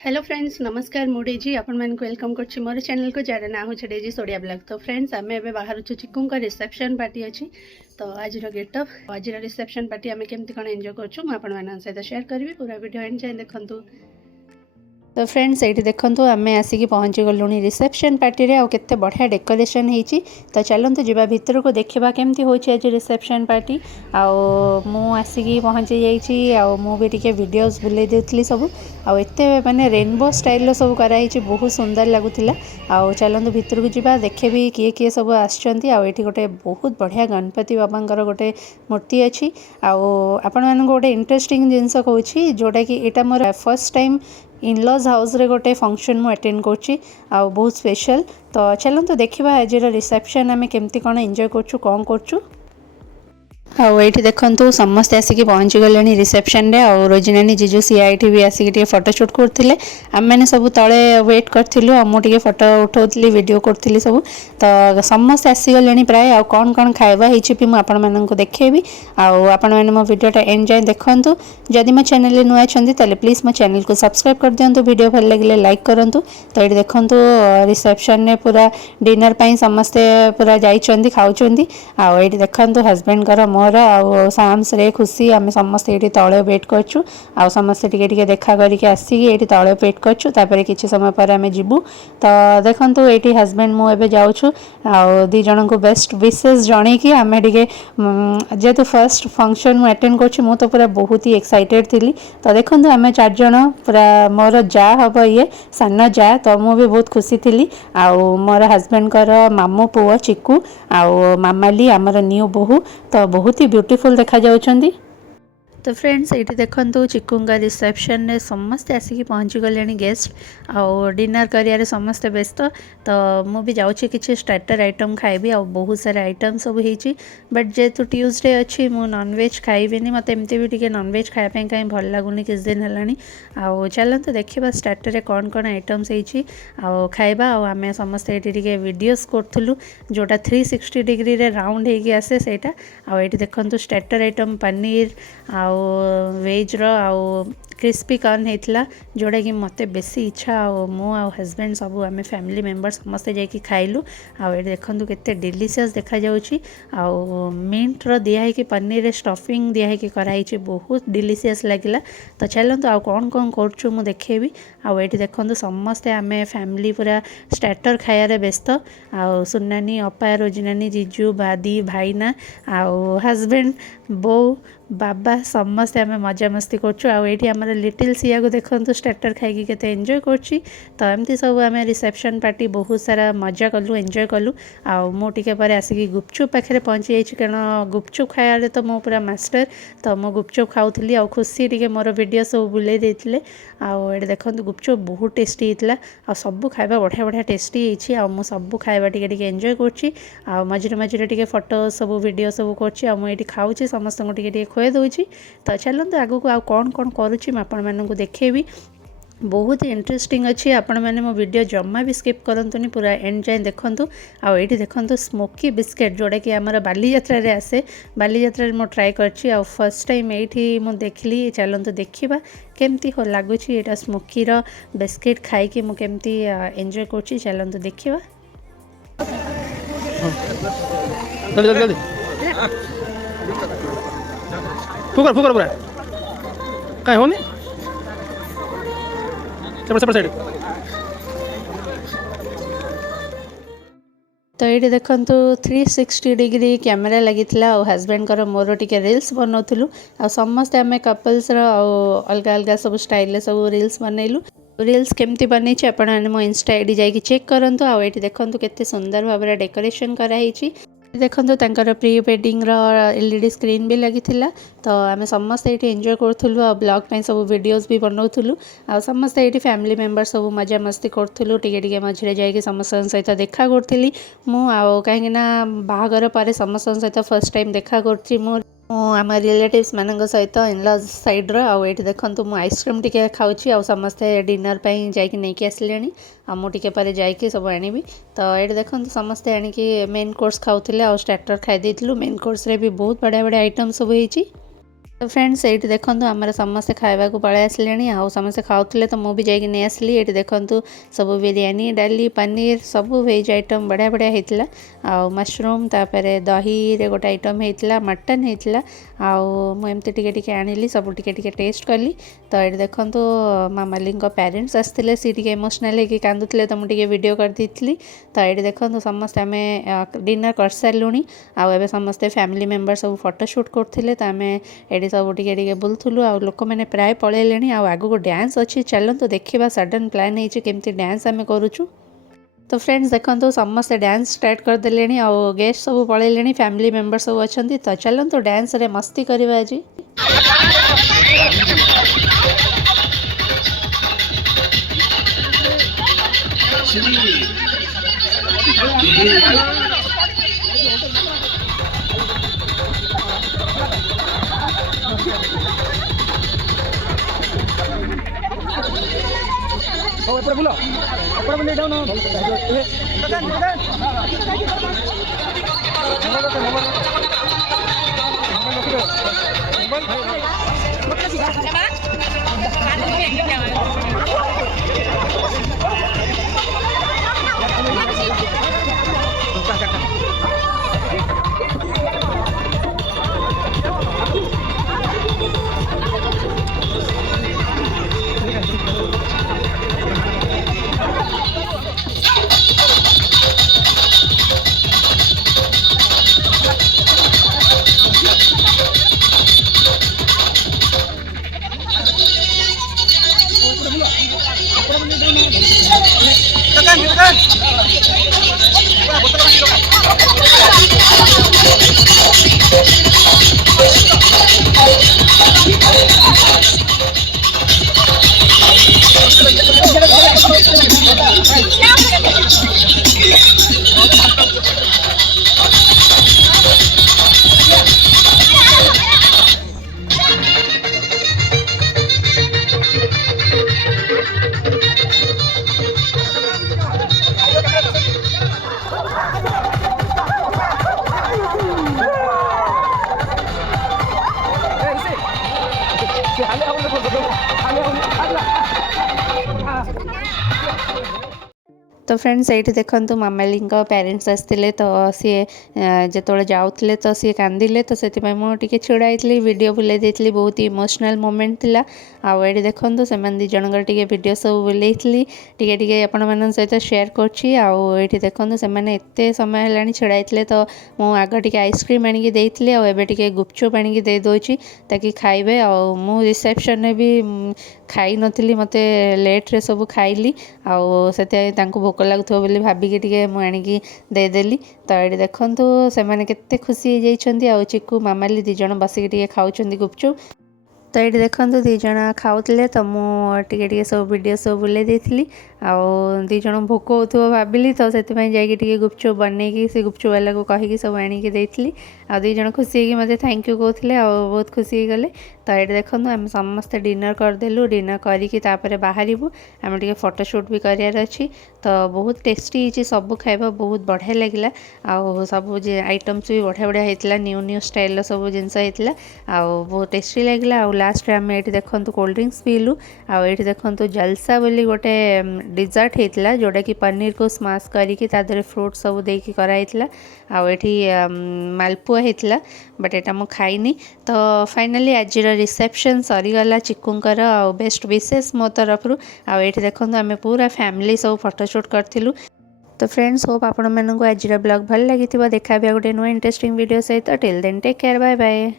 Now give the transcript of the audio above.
Hello friends नमस्कार मु Daisy आपण मानक वेलकम करछि मोर चैनल को जार ना हो डेजी सोडिया ब्लॉग। तो फ्रेंड्स आमे एबे बाहर छु चिकू का रिसेप्शन पार्टी अछि। तो आज गेटअप आज रिसेप्शन पार्टी आमे केमती कोन एन्जॉय करछु म आपण मान सहित शेयर करबी। पूरा वीडियो एंड जाय देखंतु। तो फ्रेंड्स ये देखो आम आसिक पहुँची गलु रिसेप्शन पार्टी रे केते बढ़िया डेकोरेशन होती। तो चलते जीवा भितर को देखा केमती हो आज रिसेप्शन पार्टी मु आसिक पहुँची जाइए मु भी टिके वीडियोस बुले देती सब आते माने रेनबो स्टाइल सब कराई बहुत सुंदर लगुला। चलते भितर को जीवा देखे भी किए किए सब आसछंती गोटे बहुत बढ़िया गणपति बाबा गोटे मूर्ति अच्छी। आपण मानक गोटे इंटरेस्टिंग जिनस कहूँ जोटा कि यहाँ more first time in-laws house रे गोटे फंक्शन मु अटेंड करछि बहुत स्पेशल। तो चलते देखा आज रिसेप्शन आम केमती कौन एंजॉय करछु कौन करछु। ये देखु समस्ते आसिक पहुँची गले रिसेप्शन रे रोजिनानी जीजू सी आई भी आसिक फोटोशूट करते आम मैंने सब तले वेट करूँ मुझे फोटो उठाऊली वीडियो करी सब। तो समस्ते आसीगले प्राय आ कौन कौन खाଇବା भी मुझे देखेबी आपण मैंने मो वीडियोटा एंड जाए देखूँ। जदि मो चैनल नुआ अच्छा प्लीज मो चैनल को सब्सक्राइब कर दिंतु वीडियो भल लगे लाइक करूँ। तो ये देखूँ रिसेप्शन में पूरा डिनर पर समस्ते पूरा जाइए खाऊँ। ये देखूँ हजबैंड मोर आम्स रे खुशी आम समस्ते ये तले वेट करछु समस्ते टिके देखा करके आसिक ये तले वेट करछु किसी समय पर आम जीवु। तो देखो ये हजबैंड मुझे जाऊँ दी जन को बेस्ट विशेष जन कि आम टे जेहेतु फर्स्ट फंक्शन मुझे अटेंड कर तो पूरा बहुत ही एक्साइटेड थी। तो देखो आम चार जन पूरा मोर जा हम ये सान जा तो मुझे बहुत खुशी थी मोर हजबैंड मामू पुओ चिकू मामाली आमर न्यू बोहू तो बहुत ही ब्यूटीफुल देखा जाउछंदी। तो फ्रेंड्स ये देखो चिकुंगा रिसेप्शन में समस्ते आसिक पहुँची गले गेस्ट डिनर करियारे समस्ते व्यस्त। तो मु भी जाऊँगी किसी स्टार्टर आइटम खाइबी बहुत सारा आइटम सब होती बट जेहेतु ट्यूसडे अच्छी मु नॉनवेज खाइबी मत एमती भी टी नॉनवेज खायापी कहीं भल लगुनि किस दिन है। चलते देखा स्टार्टर रे कौन कौन आइटम्स होती खाइबा आम समस्ते ये वीडियोस करूँ जोटा 360 डिग्री रे राउंड होगी आसे सेटा ये देखो स्टार्टर आइटम पनीर वेज रो क्रिस्पी कॉर्न होता जोड़ा कि मत बेसी इच्छा मु हजबैंड सब आम फैमिली मेंबर समस्ते जाकि खाइलु ये देखो केते डिलीशियस देखा जाउची मिंट रो दिया है कि पनीर रे स्टफिंग दिया है कि कराई बहुत डिलीशियस लगिला। तो चलते आ कौन कौन करछु मु देखेबी ये देखो समस्ते आम फैमिली पूरा स्टार्टर खायारे व्यस्त सुनानी अपा रोजिनानी जीजू बादी भाईना हजबैंड बो बाबा समस्ते आम मजा मस्ती करमर लिटिल सिया को देखो स्टार्टर खाई के एंजॉय करछि। तो एमती सब आम रिसेप्शन पार्टी बहुत सारा मजा कलु एंजॉय कलु मुझे पर आसिक गुपचुप पाखे पहुँची जाइए कारण गुपचुप खाया तो मो पूरा मास्टर। तो मो गुपचुप खाऊली खुशी टी मोर वीडियो सब बुले देते ये देखो गुपचुप बहुत टेस्टी होता सब खाଇବା बढ़िया बढ़िया टेस्टी होती सब खाଇବା टे एंजॉय करछि मझे मझे टे फोटो सब वीडियो सब कर खाऊँ समस्त टे खुए दूची। तो चलते आगू को कौन कौन करुच्ची आपण मानक देखेबी बहुत ही इंटरेस्टिंग अच्छी आपण मैंने मो वीडियो जम्मा भी स्किप करंतुनी पूरा एंड जाए देखंतु ये देखो स्मोकी बिस्किट जोड़ा कि आमर बाली यात्रा रे आसे बाली यात्रा रे मो ट्राई करछि फर्स्ट टाइम एठी मु देखली। चलंतु देखिबा केमती हो लागुछि एटा स्मोकी रो बिस्किट खाई कि मु केमती एंजॉय करछि। चलंतु देखिबा जल्दी जल्दी फुकर फुकर पूरा कहीं होनी सेपट साइड। तो ये देखो 360 डिग्री कैमेरा लगी हजबैंड कर मोर टिके रील्स बनाऊलु समस्ते आम कपल्स अलग अलग सब स्टाइल सब रील्स बनइलु। रील्स केमती बनी आपने मो इंस्टा आईडी जाकि चेक करूँ ये देखो केते सुंदर भाव डेकोरेशन कराई देखो प्री वेडिंग एलईडी स्क्रीन भी लगी तो आम समस्ते ये एंजॉय करूँ ब्लॉग सब वीडियोस भी बनाऊलु समस्ते ये फैमिली मेंबर सब मजा मस्ती करूँ टे मझे जाकि समस्त सहित देखा करी कहीं बाहागर पर समस्त सहित फर्स्ट टाइम देखा करी आम रिलेटिव्स मान सहित इनलॉज साइड ये देखो मु आइसक्रीम टी खाऊँ समस्ते डिनर पर जाकि नहीं आसिले मुझे पर जाकि सब आनी। तो ये देखो समस्ते आनिकी मेन कोर्स खाऊले स्टार्टर खाई मेन कोर्स रे भी बहुत बढ़िया बढ़िया आइटम सब होती। तो फ्रेंड्स ये देखो आमर समस्ते खावा पलि आसिले आउ समस्ते खाऊले तो मुझे जाकि नहीं आसली ये देखो सब बिरयानी डाली पनीर सब वेज आइटम बढ़िया बढ़िया होता आउ मशरूम तापर दही रे गोटे आइटम होता मटन होता आउ मुझे टी आनिली सब टी टेस्ट कली तो ये देखो मामाली पेरेंट्स आसते सी टी इमोशनाल होकर कांदुले तो मुझे वीडियो कर दी तो ये देखो समस्ते आम डिनर कर सारूँ आउ समस्ते फैमिली मेंबर सब फोटोशूट करते तो आम ये सब टे बुलूँ आ लोक मैंने प्राय पलैले आगू डांस अच्छी चलते देखा सडन प्लान होमती डांस आम करुचु। तो फ्रेंड्स देखो समस्ते डांस स्टार्ट करदे आउ गेस्ट सब पलैले फैमिली मेंबर सब अच्छा तो चलते डांस रे मस्ती करवा आज। तो फ्रेंड्स ये देखो मामाली पेरेंट्स आसते तो सी जो जाऊे तो सी कांदिले तो से मुझे छिड़ाई वीडियो बुले बहुत इमोशनल मोमेंट थिला आउ ये देखो से दीज टे वीडियो सब बुले टे आपण मान सहित शेयर करछि आउ ये देखो से एत समय है छिड़ाई तो मु आग टे आइसक्रीम आणिकी देइथिली आउ एबे टे गुपचुप आणिकी दे दोछि ताकि खाइबे आउ मु रिसेप्शन में भी खाई नथिली मते लेट रे सब खाइली आउ से भोक लगुव बोली भाविकी टे मुझे देदेली तो ये देखो से केते खुशी हो जाइछन्ती आउ चिकू मामाली दीज बसिक खाऊँ गुपचुप तो ये देखो दीज खाऊले तो मुझे सब वीडियो सब बुले देती आउ दीज भोक हो भाविली तो से जाकि गुपचुप बनईकी से गुपचुप वाला को कहीकि सब आणिकी देती आ दीज खुशी मत थैंक यू कहते बहुत खुशी गले तो ये देखो आम समस्ते डिनर करदेलु डिनर करके बाहर आम टे फोटोशूट भी करार अच्छी तो बहुत टेस्टी होती सब खाଇବା बहुत बढ़िया लगे आउ सब आइटम्स भी बढ़िया बढ़िया होता न्यू न्यू स्टाइल सब जिनस होता आउ बहुत टेस्टी लगे आउ लास्ट आम ये देखो कोल्ड ड्रिंक्स पीलु आउ ये देखो जलसा बोली गोटे डिजर्ट होता जोटा कि पनीर को स्माश करके फ्रूट सब देकी कराइला आउ ये मालपुआ होता बट एटा मु खाइनी तो फाइनली आज रिसेप्शन सरीगला चिक्कुंकर आउ बेस्ट विशेष मो तरफ आउ ये देखो आम पूरा फैमिली सब फोटोशूट करूँ तो फ्रेंड्स होप आपण मानक आज ब्लॉग भल लगी देखा गोटे नुआ इंटरेस्टिंग वीडियो सहित till then take care bye bye.